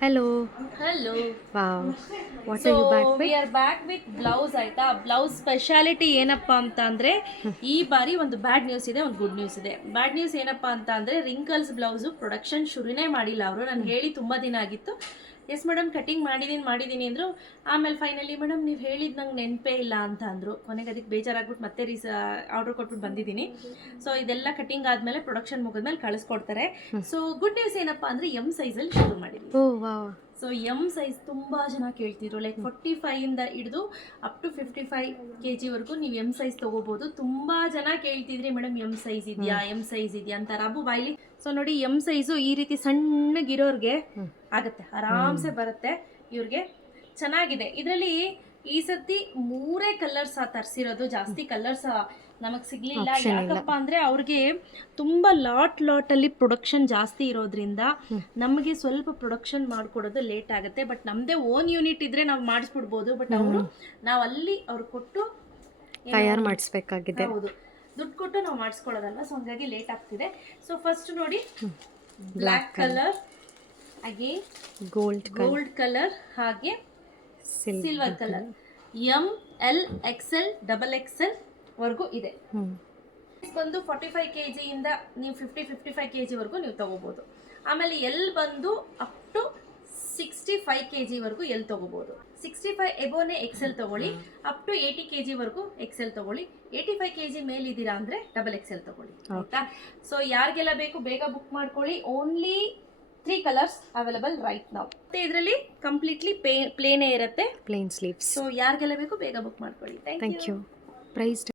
Hello. Hello. Wow. What are So you back we with? are back with blouse ಆಯ್ತಾ. Blouse speciality ಏನಪ್ಪ ಅಂತ ಅಂದರೆ ಈ ಬಾರಿ ಒಂದು ಬ್ಯಾಡ್ ನ್ಯೂಸ್ ಇದೆ, ಒಂದು ಗುಡ್ ನ್ಯೂಸ್ ಇದೆ. ಬ್ಯಾಡ್ ನ್ಯೂಸ್ ಏನಪ್ಪ ಅಂತ ಅಂದರೆ ರಿಂಕಲ್ಸ್ ಬ್ಲೌಸು ಪ್ರೊಡಕ್ಷನ್ ಶುರುನೇ ಮಾಡಿಲ್ಲ ಅವರು. ನಾನು ಹೇಳಿ ತುಂಬ ದಿನ ಆಗಿತ್ತು. ಎಸ್ ಮೇಡಮ್ ಕಟಿಂಗ್ ಮಾಡಿದ್ದೀನಿ ಅಂದರು. ಆಮೇಲೆ ಫೈನಲಿ ಮೇಡಮ್ ನೀವು ಹೇಳಿದ್ದು ನಂಗೆ ನೆನಪೇ ಇಲ್ಲ ಅಂತ ಅಂದರು. ಕೊನೆಗೆ ಅದಕ್ಕೆ ಬೇಜಾರಾಗ್ಬಿಟ್ಟು ಮತ್ತೆ ಆರ್ಡರ್ ಕೊಟ್ಬಿಟ್ಟು ಬಂದಿದ್ದೀನಿ. ಸೊ ಇದೆಲ್ಲ ಕಟಿಂಗ್ ಆದಮೇಲೆ ಪ್ರೊಡಕ್ಷನ್ ಮುಗಿದ್ಮೇಲೆ ಕಳಿಸ್ಕೊಡ್ತಾರೆ. ಸೊ ಗುಡ್ ನ್ಯೂಸ್ ಏನಪ್ಪ ಅಂದರೆ ಸೈಜಲ್ಲಿ ಶುರು ಮಾಡಿದ್ವಿ. Oh, wow. ಸೊ ಸೈಜ್ ತುಂಬ ಜನ ಕೇಳ್ತಿದ್ರು. ಲೈಕ್ 45ಇಂದ ಹಿಡಿದು ಅಪ್ ಟು 55 kg ನೀವು ಸೈಜ್ ತೊಗೋಬೋದು. ತುಂಬ ಜನ ಕೇಳ್ತಿದ್ರಿ ಮೇಡಮ್ ಸೈಜ್ ಇದೆಯಾ ಸೈಜ್ ಇದೆಯಾ ಅಂತ ರಬು ಬಾಯ್ಲಿ. ಸೊ ನೋಡಿ ಸೈಜು ಈ ರೀತಿ ಸಣ್ಣಗಿರೋರಿಗೆ ಆಗುತ್ತೆ, ಆರಾಮ್ಸೆ ಬರುತ್ತೆ ಇವ್ರಿಗೆ. ಚೆನ್ನಾಗಿದೆ. ಇದರಲ್ಲಿ ಈ ಸತಿ 3 ಕಲರ್ಸ್ ತರಿಸಿರೋದು, ಜಾಸ್ತಿ ಕಲರ್ಸ್ ನಮಗೆ ಸಿಗಲಿಲ್ಲ. ಯಾಕಪ್ಪ ಅಂದರೆ ಅವ್ರಿಗೆ ತುಂಬ ಲಾಟಲ್ಲಿ ಪ್ರೊಡಕ್ಷನ್ ಜಾಸ್ತಿ ಇರೋದ್ರಿಂದ ನಮಗೆ ಸ್ವಲ್ಪ ಪ್ರೊಡಕ್ಷನ್ ಮಾಡಿಕೊಡೋದು ಲೇಟ್ ಆಗುತ್ತೆ. ಬಟ್ ನಮ್ಮದೇ ಓನ್ ಯೂನಿಟ್ ಇದ್ದರೆ ನಾವು ಮಾಡಿಸ್ಬಿಡ್ಬೋದು. ಬಟ್ ಅವರು ನಾವು ಅಲ್ಲಿ ಅವ್ರು ಕೊಟ್ಟು ತಯಾರು ಮಾಡಿಸ್ಬೇಕಾಗಿದೆ. ಹೌದು, ದುಡ್ಡು ಕೊಟ್ಟು ನಾವು ಮಾಡಿಸ್ಕೊಳ್ಳೋದಲ್ಲ. ಸೊ ಹಂಗಾಗಿ ಲೇಟ್ ಆಗ್ತಿದೆ. ಸೊ ಫಸ್ಟ್ ನೋಡಿ ಬ್ಲ್ಯಾಕ್ ಕಲರ್, ಹಾಗೆ ಗೋಲ್ಡ್ ಕಲರ್, ಹಾಗೆ silver colour. ML XL XXL ವರ್ಗೂ ಇದೆ. ಬಂದು 45 kg ಇಂದ ನೀವು 55 kg ವರೆಗೂ ನೀವು ತಗೋಬಹುದು. ಆಮೇಲೆ ಎಲ್ ಬಂದು ಅಪ್ ಟು 65 kg ವರೆಗೂ ಎಲ್ ತಗೋಬಹುದು. 65 ಎಬೋನೆ XL ತಗೊಳ್ಳಿ. ಅಪ್ ಟು 80 kg ವರೆಗೂ XL ತಗೊಳ್ಳಿ. 85 kg ಮೇಲಿದ್ದೀರಾ ಅಂದ್ರೆ XXL ತಗೊಳ್ಳಿ. ಆಯ್ತಾ? ಸೊ ಯಾರಿಗೆಲ್ಲ ಬೇಕು ಬೇಗ ಬುಕ್ ಮಾಡ್ಕೊಳ್ಳಿ. ಓನ್ಲಿ 3 ಕಲರ್ಸ್ ಅವೈಲೇಬಲ್ ರೈಟ್ ನಾವು. ಮತ್ತೆ ಇದರಲ್ಲಿ ಕಂಪ್ಲೀಟ್ಲಿ ಪ್ಲೇನೇ ಇರುತ್ತೆ, ಪ್ಲೇನ್ ಸ್ಲೀವ್ಸ್. ಸೊ ಯಾರಿಗೆಲ್ಲ ಬೇಕು ಬೇಗ ಬುಕ್ ಮಾಡ್ಕೊಳ್ಳಿ. Thank you. Price